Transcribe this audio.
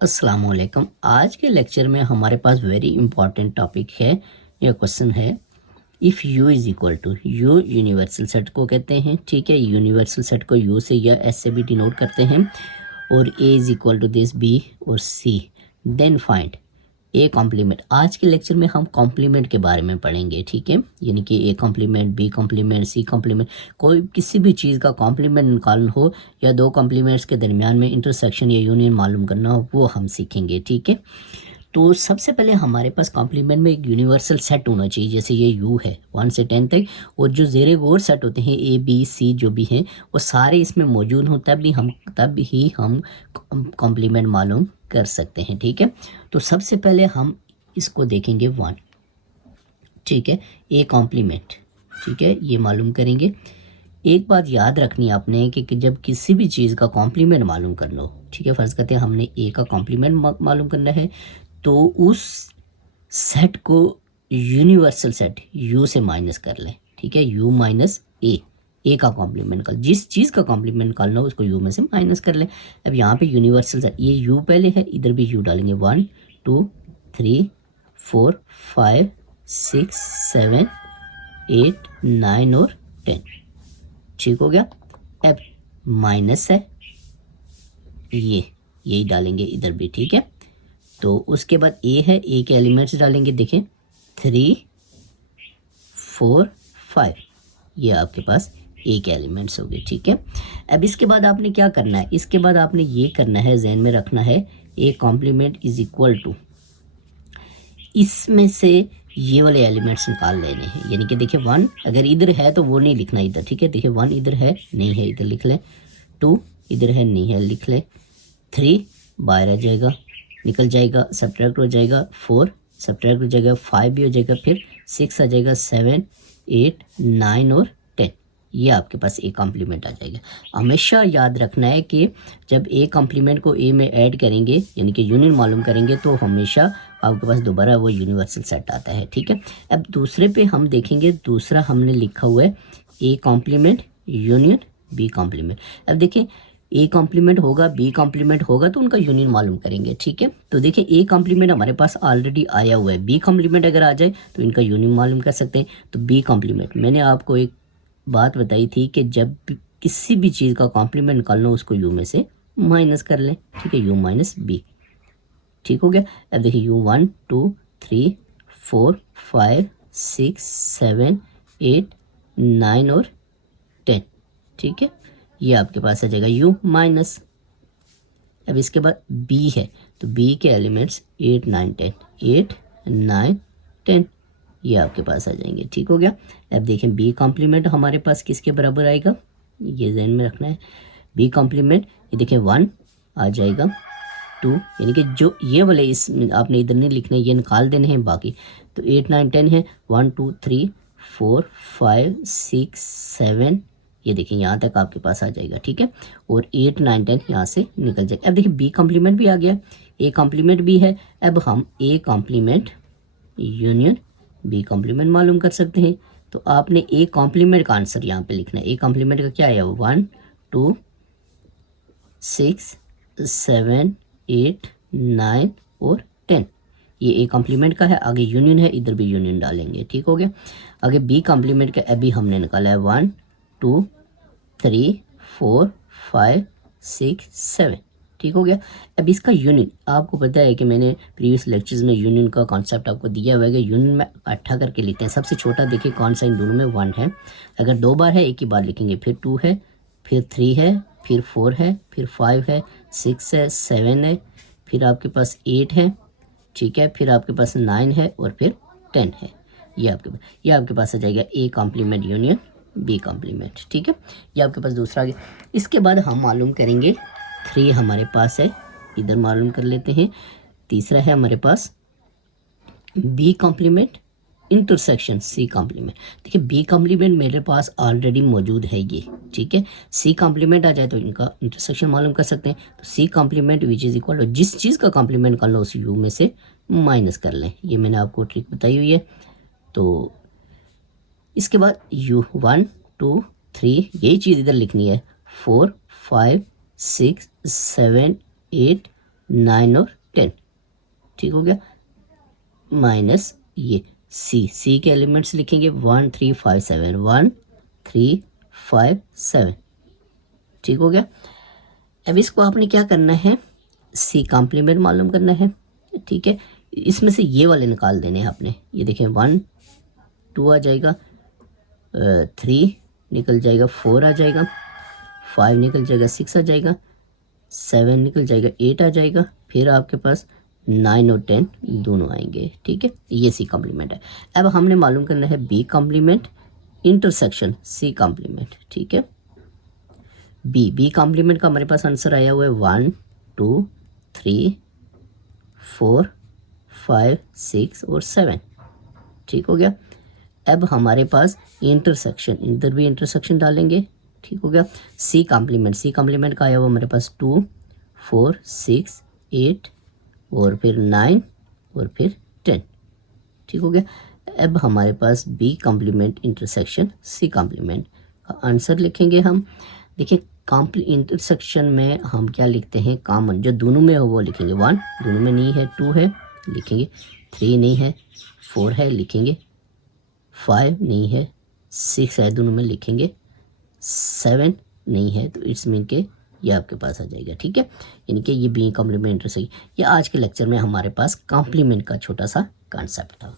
अस्सलाम वालेकुम। आज के लेक्चर में हमारे पास वेरी इंपॉर्टेंट टॉपिक है। यह क्वेश्चन है, if u is equal to u universal set को कहते हैं, ठीक है। यूनिवर्सल सेट को u से या s से भी डिनोट करते हैं, और a is equal to this b और c, then find A complement. आज के लेक्चर में हम कॉम्प्लीमेंट के बारे में पढ़ेंगे, ठीक है। यानी कि A complement, B complement, C complement, कोई किसी भी चीज़ का कॉम्प्लीमेंट निकालना हो या दो कॉम्प्लीमेंट्स के दरमियान में इंटरसेक्शन या यूनियन मालूम करना हो, वो हम सीखेंगे, ठीक है। तो सबसे पहले हमारे पास कॉम्प्लीमेंट में एक यूनिवर्सल सेट होना चाहिए, जैसे ये यू है 1 से 10 तक, और जो ज़ेरे गौर सेट होते हैं ए बी सी जो भी हैं वो सारे इसमें मौजूद हों, तब ही हम कॉम्प्लीमेंट मालूम कर सकते हैं, ठीक है। तो सबसे पहले हम इसको देखेंगे 1, ठीक है, ए कॉम्प्लीमेंट, ठीक है, ये मालूम करेंगे। एक बात याद रखनी है आपने कि जब किसी भी चीज़ का कॉम्प्लीमेंट मालूम करना हो, ठीक है, फ़र्ज़ करते हैं हमने ए का कॉम्प्लीमेंट मालूम करना है, तो उस सेट को यूनिवर्सल सेट यू से माइनस कर लें, ठीक है, यू माइनस ए का कॉम्प्लीमेंट निकाल, जिस चीज़ का कॉम्प्लीमेंट निकालना हो उसको यू में से माइनस कर लें। अब यहाँ पे यूनिवर्सल सेट, ये यू पहले है, इधर भी यू डालेंगे, 1 2 3 4 5 6 7 8 9 और 10, ठीक हो गया। अब माइनस है, यही डालेंगे इधर भी, ठीक है। तो उसके बाद ए है, ए के एलिमेंट्स डालेंगे, देखें 3 4 5, ये आपके पास ए के एलिमेंट्स हो गए, ठीक है। अब इसके बाद आपने क्या करना है, इसके बाद आपने ये करना है, जहन में रखना है, A complement is equal to, इसमें से ये वाले एलिमेंट्स निकाल लेने हैं। यानी कि देखिए 1 अगर इधर है तो वो नहीं लिखना इधर, ठीक है। देखिए 1 इधर है, नहीं है, इधर लिख लें। 2 इधर है, नहीं है, लिख लें। 3 बाहर आ जाएगा, निकल जाएगा, सब्ट्रैक्ट हो जाएगा। 4 सब्ट्रैक्ट हो जाएगा, 5 भी हो जाएगा, फिर 6 आ जाएगा, 7 8 9 और 10, ये आपके पास ए कॉम्प्लीमेंट आ जाएगा। हमेशा याद रखना है कि जब ए कॉम्प्लीमेंट को ए में ऐड करेंगे, यानी कि यूनियन मालूम करेंगे, तो हमेशा आपके पास दोबारा वो यूनिवर्सल सेट आता है, ठीक है। अब दूसरे पे हम देखेंगे, दूसरा हमने लिखा हुआ है A complement union B complement. अब देखिए ए कॉम्प्लीमेंट होगा, बी कॉम्प्लीमेंट होगा, तो उनका यूनियन मालूम करेंगे, ठीक है। तो देखिए ए कॉम्प्लीमेंट हमारे पास ऑलरेडी आया हुआ है, बी कॉम्प्लीमेंट अगर आ जाए तो इनका यूनियन मालूम कर सकते हैं। तो बी कॉम्प्लीमेंट, मैंने आपको एक बात बताई थी कि जब किसी भी चीज़ का कॉम्प्लीमेंट निकालना हो उसको यू में से माइनस कर लें, ठीक है, यू माइनस बी, ठीक हो गया। अब देखिए यू 1 2 3 4 5 6 7 8 9 और 10, ठीक है, ये आपके पास आ जाएगा यू माइनस। अब इसके बाद बी है, तो बी के एलिमेंट्स 8 9 10, 8 9 10, ये आपके पास आ जाएंगे, ठीक हो गया। अब देखें बी कॉम्प्लीमेंट हमारे पास किसके बराबर आएगा, ये जहन में रखना है। बी कॉम्प्लीमेंट ये देखें 1 आ जाएगा, 2, यानी कि जो ये वाले इस आपने इधर नहीं लिखने, ये निकाल देने हैं बाकी। तो 8 9 10 है, 1 2 3 4 5 6 7, ये देखिए यहाँ तक आपके पास आ जाएगा, ठीक है। और 8 9 10 यहाँ से निकल जाएगा। अब देखिए बी कॉम्प्लीमेंट भी आ गया, ए कॉम्प्लीमेंट भी है। अब हम A complement union B complement मालूम कर सकते हैं। तो आपने ए कॉम्प्लीमेंट का आंसर यहाँ पे लिखना है। ए कॉम्प्लीमेंट का क्या है, 1 2 6 7 8 9 और 10, ये ए कॉम्प्लीमेंट का है। आगे यूनियन है, इधर भी यूनियन डालेंगे, ठीक हो गया। आगे बी कॉम्प्लीमेंट का अभी हमने निकाला है 1 2 3 4 5 6 7, ठीक हो गया। अब इसका यूनियन, आपको पता है कि मैंने प्रीवियस लेक्चर्स में यूनियन का कॉन्सेप्ट आपको दिया हुआ है। यूनियन में इकट्ठा करके लिखते हैं। सबसे छोटा देखिए कौन सा इन दोनों में, 1 है, अगर 2 बार है एक ही बार लिखेंगे, फिर 2 है, फिर 3 है, फिर 4 है, फिर 5 है, 6 है, 7 है, फिर आपके पास 8 है, ठीक है, फिर आपके पास 9 है और फिर 10 है। ये आपके पास आ जाएगा A complement union B complement, ठीक है। ये आपके पास दूसरा आ गया। इसके बाद हम मालूम करेंगे 3 हमारे पास है, इधर मालूम कर लेते हैं। तीसरा है हमारे पास B complement intersection C complement. देखिए बी कॉम्प्लीमेंट मेरे पास ऑलरेडी मौजूद है ये, ठीक है। सी कॉम्प्लीमेंट आ जाए तो इनका इंटरसेक्शन मालूम कर सकते हैं। तो C complement which is equal to, जिस चीज़ का कॉम्प्लीमेंट कर लो उस यू में से माइनस कर लें, ये मैंने आपको ट्रिक बताई हुई है। तो इसके बाद यू 1 2 3, यही चीज़ इधर लिखनी है, 4 5 6 7 8 9 और 10, ठीक हो गया, माइनस ये सी के एलिमेंट्स लिखेंगे 1 3 5 7, 1 3 5 7, ठीक हो गया। अब इसको आपने क्या करना है, सी कॉम्प्लीमेंट मालूम करना है, ठीक है। इसमें से ये वाले निकाल देने हैं आपने, ये देखें 1 2 आ जाएगा, 3 निकल जाएगा, 4 आ जाएगा, 5 निकल जाएगा, 6 आ जाएगा, 7 निकल जाएगा, 8 आ जाएगा, फिर आपके पास 9 और 10 दोनों आएंगे, ठीक है। ये सी कॉम्प्लीमेंट है। अब हमने मालूम करना है B complement intersection C complement, ठीक है। बी कॉम्प्लीमेंट का हमारे पास आंसर आया हुआ है 1 2 3 4 5 6 और 7, ठीक हो गया। अब हमारे पास इंटरसेक्शन, इधर भी इंटरसेक्शन डालेंगे, ठीक हो गया। सी कॉम्प्लीमेंट का आया हुआ हमारे पास 2 4 6 8 और फिर 9 और फिर 10, ठीक हो गया। अब हमारे पास B complement intersection C complement का आंसर लिखेंगे हम। देखिए इंटरसेक्शन में हम क्या लिखते हैं, कॉमन जो दोनों में हो वो लिखेंगे, 1 दोनों में नहीं है, 2 है लिखेंगे, 3 नहीं है, 4 है लिखेंगे, 5 नहीं है, 6 है दोनों में लिखेंगे, 7 नहीं है, तो इट्स मीन के ये आपके पास आ जाएगा, ठीक है। यानी कि ये बी कॉम्प्लीमेंट इंटरसेक्शन, ये आज के लेक्चर में हमारे पास कॉम्प्लीमेंट का छोटा सा कॉन्सेप्ट था।